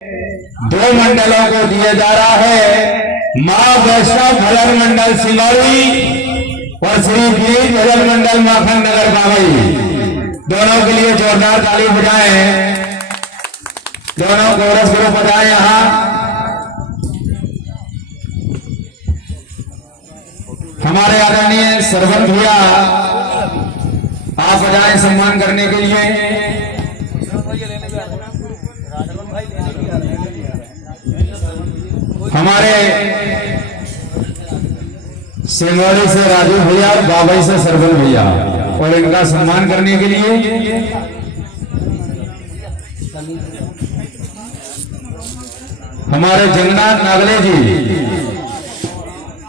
दो मंडलों को दिया जा रहा है, मां वैष्णव भजन मंडल सिंगौली और श्री वीर भजन मंडल माखन नगर बाबई। दोनों के लिए जोरदार ताली बजाएं, दोनों कोरस ग्रुप बजाएं। यहाँ हमारे आदरणीय सरवन भैया आप बजाएं सम्मान करने के लिए। हमारे सिंगौली से राजू भैया और बाबई से सरवन भैया, और इनका सम्मान करने के लिए हमारे जगन्नाथ नागले जी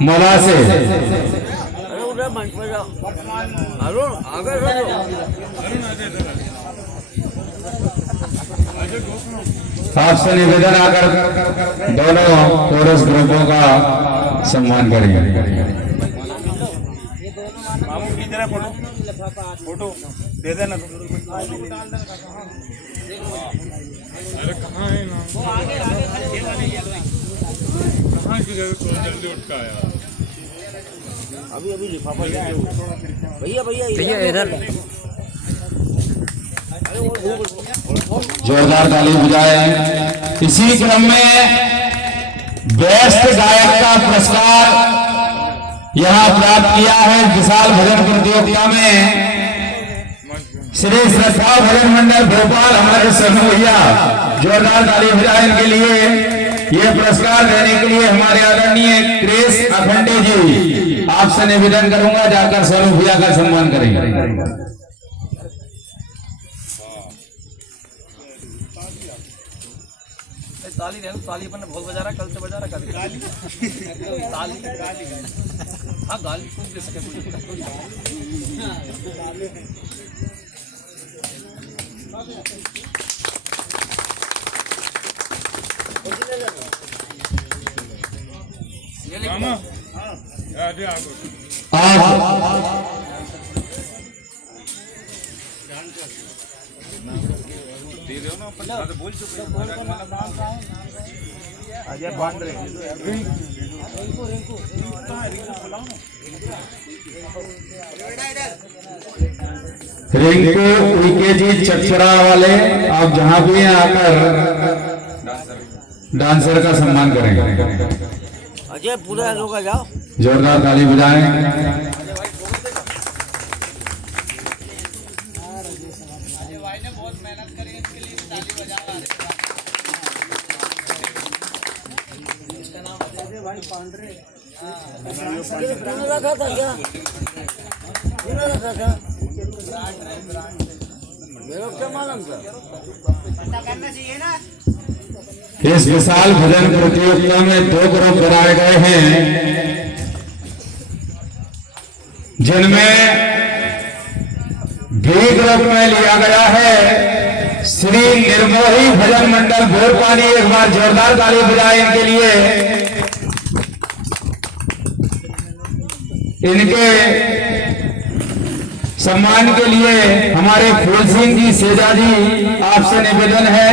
मला से आपसे निवेदन आकर दोनों कोरस ग्रुपों का सम्मान करेंगे। फोटो दे देना। अरे कहाँ है ना, कहाँ की जगह जल्दी उठ का आया। अभी लिफाफा भैया भैया इधर जोरदार ताली बजाएं। इसी क्रम में बेस्ट गायक का पुरस्कार यहाँ प्राप्त किया है विशाल भजन प्रतियोगिता में श्री श्रद्धा भजन मंडल भोपाल हमारे सभी भैया। जोरदार ताली बजाएं इनके लिए। ये पुरस्कार देने के लिए हमारे आदरणीय क्रेस अखंडे जी आपसे निवेदन करूंगा जाकर सोनू भैया का सम्मान करेंगे। ताली रहना, ताली अपन बहुत बजा रहा, कल से बजा रहा कभी ताली हाँ गाली कुछ दे सके बोल चुके अजय बांद्रे रिंकू जी चचरा वाले आप जहां भी हैं आकर डांसर का सम्मान करेंगे। अजय पूरा लोग आ जाओ, जोरदार ताली बजाएं। रखा था क्या रखा था मेरा क्या मालूम था। इस विशाल भजन प्रतियोगिता में दो ग्रुप बनाए गए हैं जिनमें बी ग्रुप में लिया गया है श्री निर्मोही भजन मंडल भोरपानी। एक बार जोरदार ताली बजाएं इनके लिए। इनके सम्मान के लिए हमारे फूल सिंह जी सेजा जी आपसे निवेदन है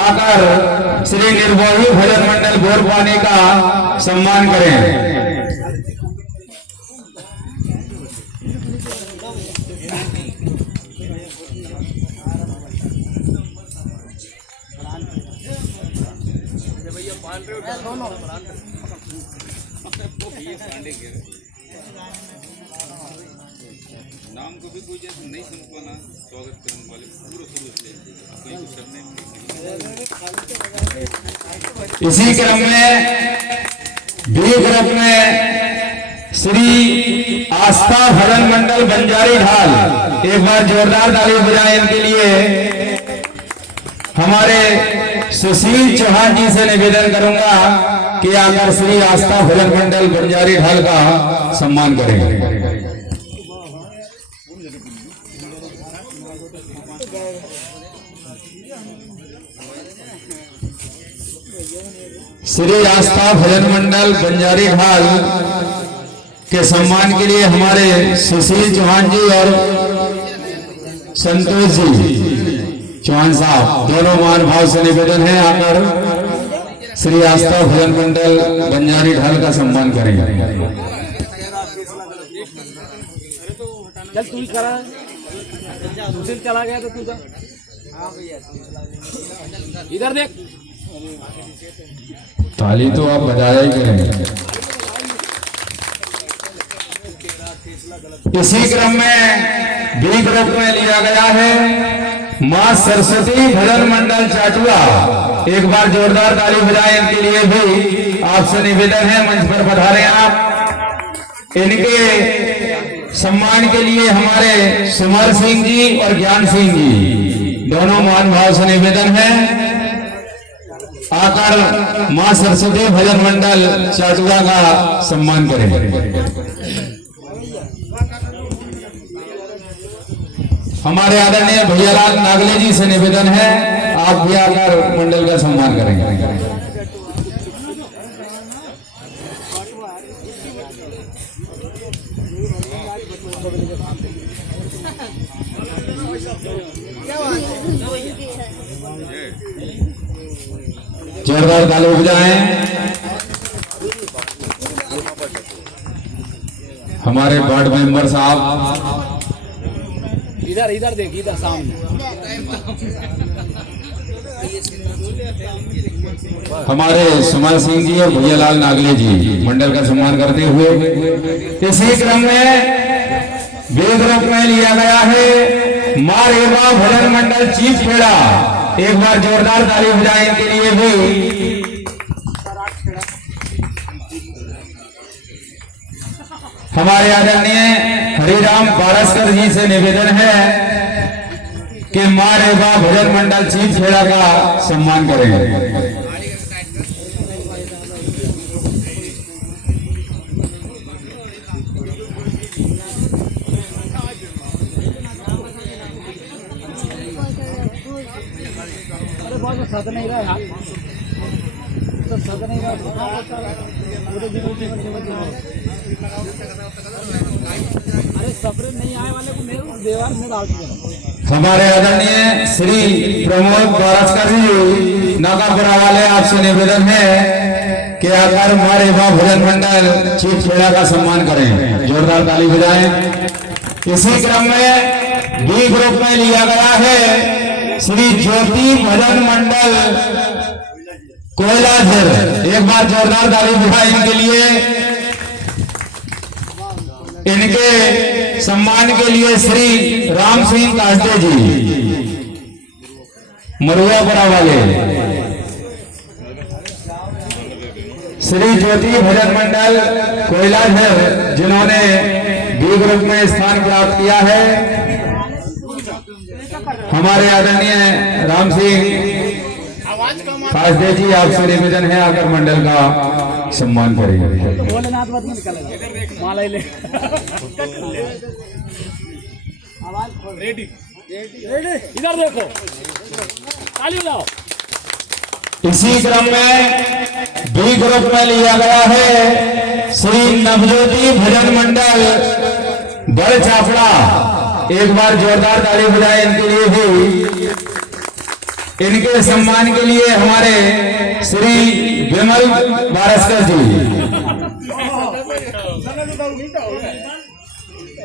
आकर श्री निर्मोही भजन मंडल भोरपानी का सम्मान करें। नाम को भी कोई जैसे नहीं समझ पाना, स्वागत करने वाले पूरा इसी क्रम में बी ग्रुप में श्री आस्था भजन मंडल बंजारी ढाल। एक बार जोरदार ताली बजाएं इनके लिए। हमारे सुशील चौहान जी से निवेदन करूंगा कि आकर श्री आस्था भजन मंडल बंजारी ढाल का सम्मान करेंगे। श्री आस्था भजन मंडल बंजारी ढाल के सम्मान के लिए हमारे सुशील चौहान जी और संतोष जी चौहान साहब दोनों मान भाव से निवेदन है आकर श्री आस्था भजन मंडल बंजारी ढाल का सम्मान करेंगे। चल तू ही करा, दूसरे चला गया तो तू जा। इधर देख, ताली तो आप बजाया ही करेंगे। इसी क्रम में बी ग्रुप में लिया गया है मां सरस्वती भजन मंडल चाटुआ। एक बार जोरदार ताली बजाएं इनके लिए भी आपसे निवेदन है, मंच पर पधारें आप। इनके सम्मान के लिए हमारे सुमर सिंह जी और ज्ञान सिंह जी दोनों मान भाव से निवेदन है, आकर मां सरस्वती भजन मंडल चाटुआ का सम्मान करें। हमारे आदरणीय भैयालाल नागले जी से निवेदन है, आप भी आकर मंडल का सम्मान करेंगे। जोरदार ताली बजाएं। हमारे वार्ड मेंबर साहब, इधर इधर देख, इधर सामने। हमारे सुमन सिंह जी और भैयालाल नागले जी मंडल का सम्मान करते हुए इसी क्रम में बी ग्रुप में लिया गया है मां रेवा भजन मंडल चीफ खेड़ा। एक बार जोरदार ताली बजाएं इनके लिए भी। हमारे आदरणीय हरिराम पारसकर जी से निवेदन है कि मां रेवा भजन मंडल चीफ खेड़ा का सम्मान करें। सद नहीं रहा यार, तो सद नहीं रहा। अरे सपरे नहीं आए वाले को मेरे देवार में डाल दिया। हमारे आदरणीय श्री प्रमोद पारसकर जी नाकापुरा वाले, आपसे निवेदन है कि आकर मां रेवा भजन मंडल चीफ खेड़ा का सम्मान करें। जोरदार ताली बजाएं। इसी क्रम में बी ग्रुप में लिया गया है श्री ज्योति भजन मंडल कोयलाझर। एक बार जोरदार ताली बजाएं इनके लिए। इनके सम्मान के लिए श्री राम सिंह कास्टे जी मरुआपुरा वाले, श्री ज्योति भजन मंडल कोयलाझर जिन्होंने बी ग्रुप में स्थान प्राप्त किया है। हमारे आदरणीय राम सिंह कास्टे जी, आपसे निवेदन है आकर मंडल का सम्मान करेंगे। भोलेनाथ बात में निकलेगा माला ले। रेडी रेडी, इधर देखो, ताली बजाओ। इसी क्रम में बी ग्रुप में लिया गया है श्री नवज्योति भजन मंडल बड़ चापड़ा। एक बार जोरदार ताली बजाएं इनके लिए भी। इनके सम्मान के लिए हमारे श्री विमल पारसकर जी,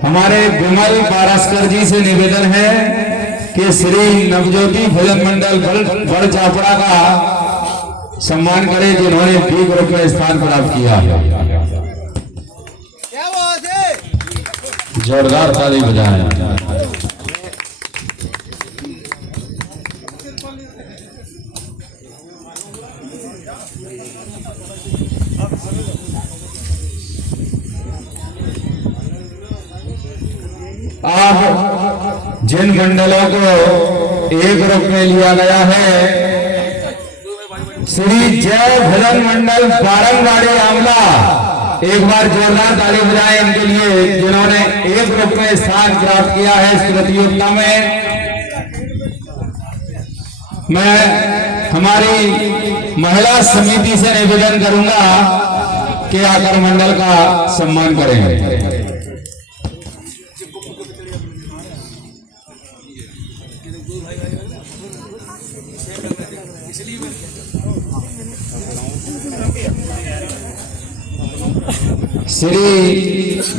हमारे विमल पारसकर जी से निवेदन है कि श्री नवज्योति भजन मंडल बड़ चापड़ा का सम्मान करें, जिन्होंने बी ग्रुप में स्थान प्राप्त किया है। जोरदार ताली बजाएं। अब जिन मंडलों को एक ग्रुप में लिया गया है, श्री जय भजन मंडल बारंगवाड़ी आमला। एक बार जोरदार ताली बजाएं इनके लिए, जिन्होंने एक ग्रुप में स्थान प्राप्त किया है इस प्रतियोगिता में। मैं हमारी महिला समिति से निवेदन करूंगा कि आकर मंडल का सम्मान करें। श्री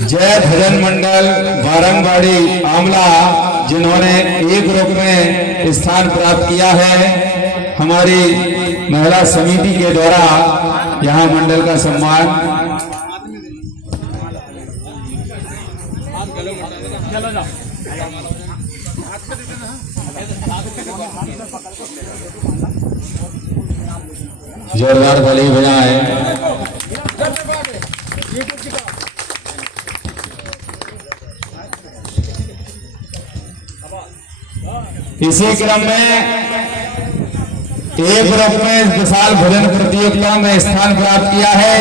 जय भजन मंडल बारंगबाड़ी आमला, जिन्होंने एक ग्रुप में स्थान प्राप्त किया है, हमारी महिला समिति के द्वारा यहाँ मंडल का सम्मान जोरदार ताली बजाएं। इसी क्रम में एक ग्रुप में विशाल भजन प्रतियोगिता में स्थान प्राप्त किया है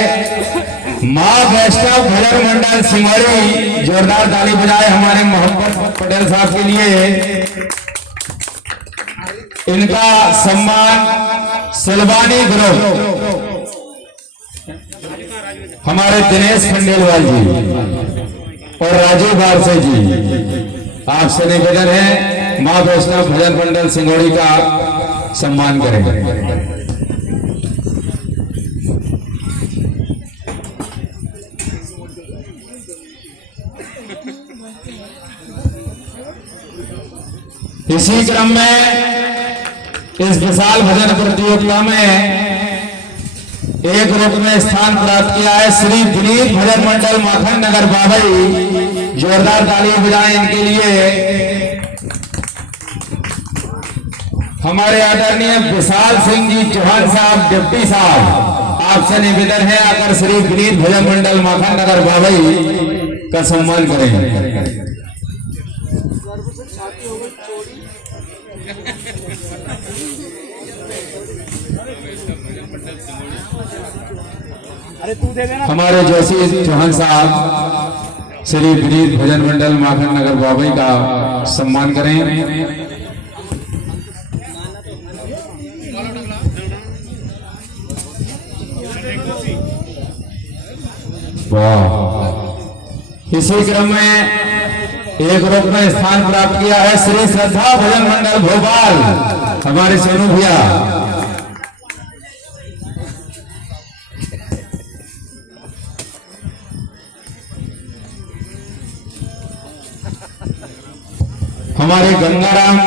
मां वैष्णव भजन मंडल सिंगड़ी। जोरदार ताली बजाए हमारे मोहम्मद पटेल साहब के लिए। इनका सम्मान सिलवानी ग्रुप हमारे दिनेश खंडेलवाल जी और राजीव बारसे जी, आपसे निवेदन है मां वैष्णव भजन मंडल सिंगड़ी का सम्मान करें। इसी क्रम में इस विशाल भजन प्रतियोगिता में एक ग्रुप में स्थान प्राप्त किया है श्री दिलीप भजन मंडल माखन नगर बाबई। जोरदार ताली बजाएं इनके लिए। हमारे आदरणीय विशाल सिंह जी चौहान साहब डिप्टी साहब, आपसे निवेदन है आकर श्री दिलीप भजन मंडल माखन नगर बाबई का सम्मान करें। हमारे जोशी चौहान साहब श्री विनीत भजन मंडल माखन नगर बाबई का सम्मान करें। वाह। इसी क्रम में एक ग्रुप में स्थान प्राप्त किया है श्री श्रद्धा भजन मंडल भोपाल, हमारे सोनू भैया। हमारे गंगाराम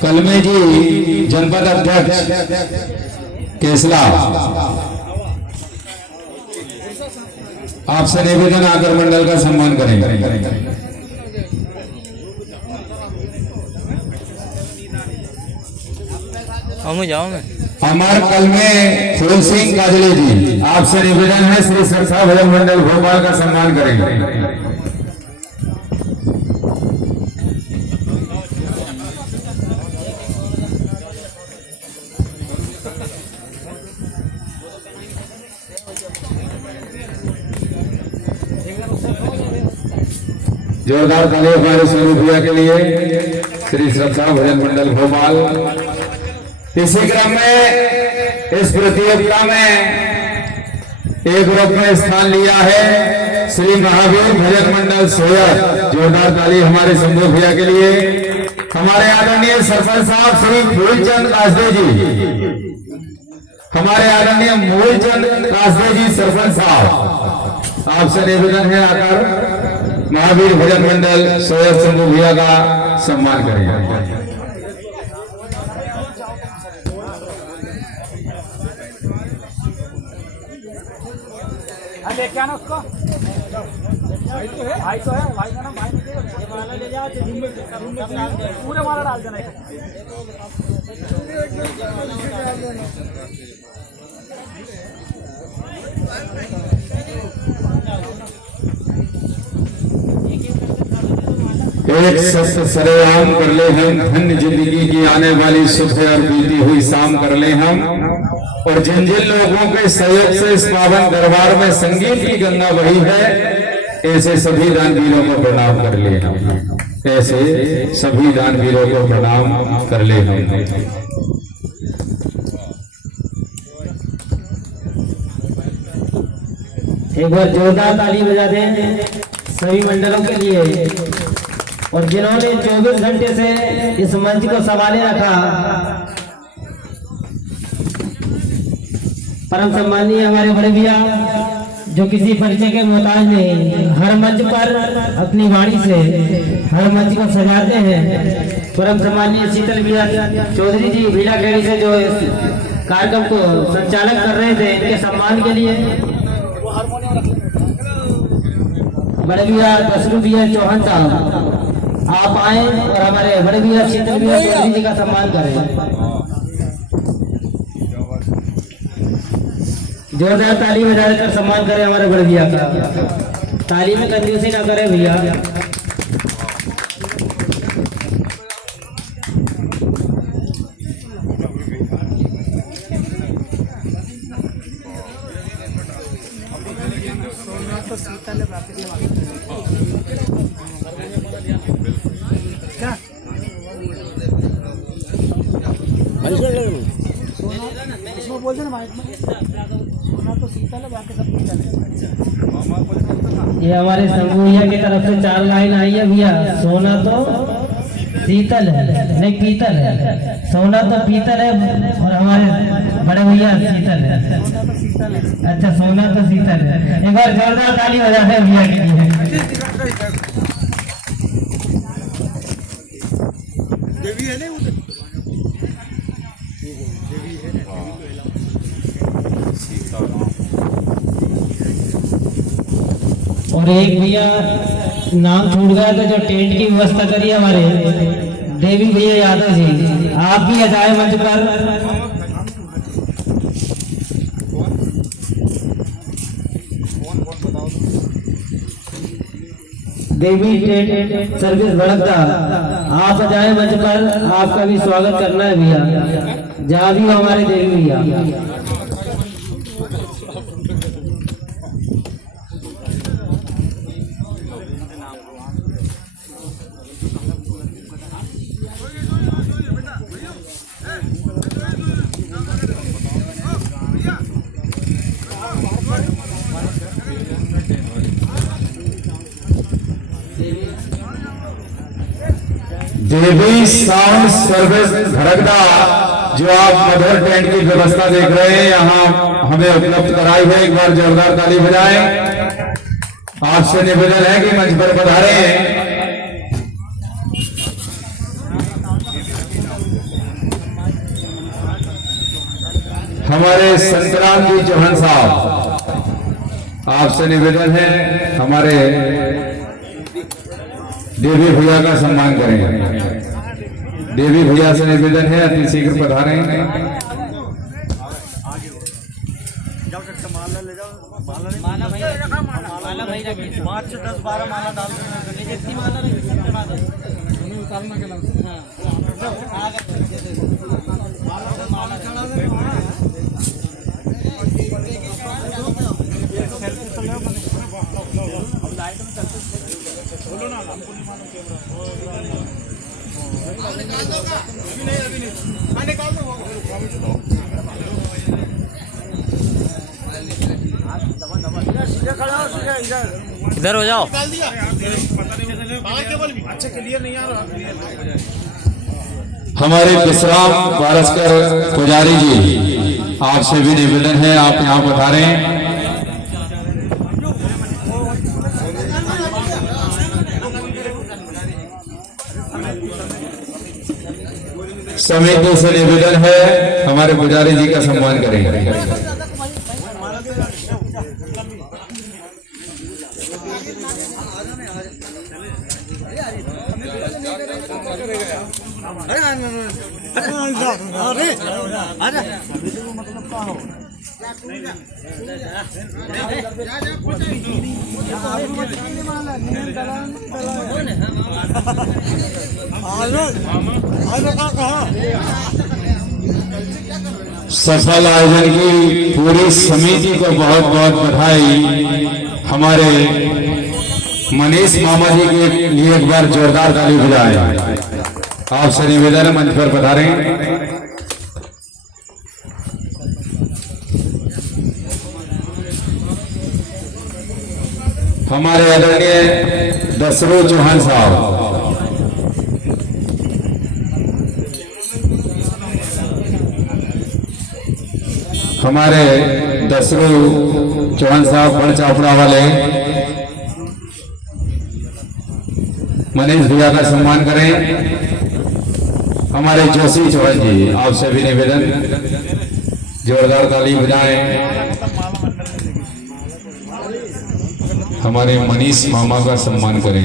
कलमे जी जनपद अध्यक्ष केसला, आपसे निवेदन आकर मंडल का सम्मान करें। जाओ मैं अमर कलमे फूल सिंह काजले जी, आपसे निवेदन है श्री सरसा भजन मंडल भोपाल का सम्मान करें। जोरदार ताली हमारे सोनू भैया के लिए, श्री श्रद्धा भजन मंडल भोपाल। इसी क्रम में इस प्रतियोगिता में एक ग्रुप में स्थान लिया है श्री महावीर भजन मंडल सोयत। जोरदार ताली हमारे शंभू भैया के लिए। हमारे आदरणीय सरपंच साहब श्री फूलचंद कासदे जी, हमारे आदरणीय मूलचंद कासदे जी सरपंच साहब, आपसे निवेदन है आकर महावीर भजन मंडल सोयत शंभू भैया का सम्मान करेंगे। लेके आना उसको, भाई तो है, भाई का नाम भाई ये माला ले जाओ, पूरे माला डाल देना। एक सत्य सरेआम कर ले हम, धन्य जिंदगी की आने वाली सुबह और बीती हुई शाम कर ले हम, और जिन जिन लोगों के सहयोग से इस पावन दरबार में संगीत की गंगा बही है, ऐसे सभी दानवीरों को प्रणाम कर ले हम, ऐसे सभी दानवीरों को प्रणाम कर ले हम। एक बार जोरदार ताली बजा दें सभी मंडलों के लिए, और जिन्होंने 24 घंटे से इस मंच को संभाले रखा। परम सम्मानीय हमारे बड़े भैया जो किसी परिचय के मोहताज नहीं, हर मंच पर अपनी वाणी से हर मंच को सजाते हैं। परम सम्मानीय शीतल भैया चौधरी जी भीला खेड़ी से जो इस कार्यक्रम को संचालक कर रहे थे, इनके सम्मान के लिए बड़े भैया दसरू भैया चौहान साहब आप आए और हमारे बड़े भैया शीतल भैया चौधरी जी का सम्मान करें। जोरदार ताली बजाकर सम्मान करें हमारे बड़े भैया का। ताली में कंजूसी ना करें भैया। बोलते ना माइक में सोना तो शीतल है, बाकी सब पीतल है। ये हमारे संगुइया की तरफ से 4 लाइन आई है भैया। सोना तो शीतल है, नहीं पीतल है। सोना तो पीतल है और हमारे बड़े भैया शीतल है। सोना तो शीतल है। अच्छा सोना तो शीतल है। एक बार जोरदार ताली बजाते हैं भैया के लिए। देवी है नहीं और एक भैया नाम छूट गया था जो टेंट की व्यवस्था करी हमारे देवी भैया यादव जी, आप भी आ जाए मंच पर। देवी टेंट सर्विस भड़कदा, आप आ जाए मंच पर, आपका भी स्वागत करना है भैया। जहाँ भी हमारे देवी भैया। देवी साउंड सर्विस भड़कदा जो आप मधुर टेंट की व्यवस्था देख रहे हैं, यहाँ हमें उपलब्ध कराई है। एक बार जोरदार ताली बजाएं। आपसे निवेदन है कि मंच पर पधारें। हमारे संतराम जी चौहान साहब, आपसे निवेदन है हमारे देवी भैया का सम्मान करें। देवी भैया से निवेदन है अति शीघ्र पधारें। माला भाई 5 से 10 12 माला डाल दो, जितनी माला उतारना के बोलो ना हमको नहीं मालूम इधर हो जाओ। अच्छा क्लियर नहीं आ रहा। हमारे विश्राम वारसकर पुजारी जी, आपसे भी निवेदन है आप यहाँ पधारें। समिति से निवेदन है हमारे पुजारी जी का सम्मान करेंगे। सफल आयोजन की पूरी समिति को बहुत बहुत बधाई। हमारे मनीष मामा जी के लिए एक बार जोरदार ताली बजाएं। आपसे निवेदन है मंच पर पधारें। हमारे आदरणीय दसरू चौहान साहब, हमारे दसरू चौहान साहब बड़ चापड़ा वाले मनीष भैया का सम्मान करें। हमारे जोशी चौहान जी, आपसे भी निवेदन, जोरदार ताली बजाएं। हमारे मनीष मामा का सम्मान करें।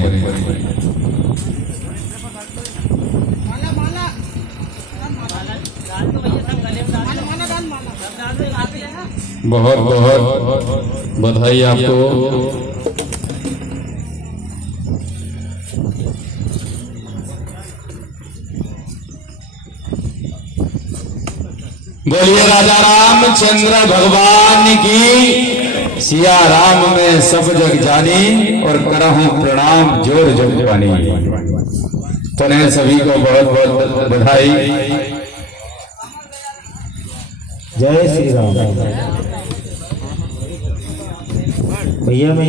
बहुत बहुत बधाई आपको। बोलिए राजा रामचंद्र भगवान की। सिया राम में सब जग जानी और करहूं प्रणाम जोर जग जानी। तो ने सभी को बहुत बहुत बधाई। जय श्री राम। भैया मैं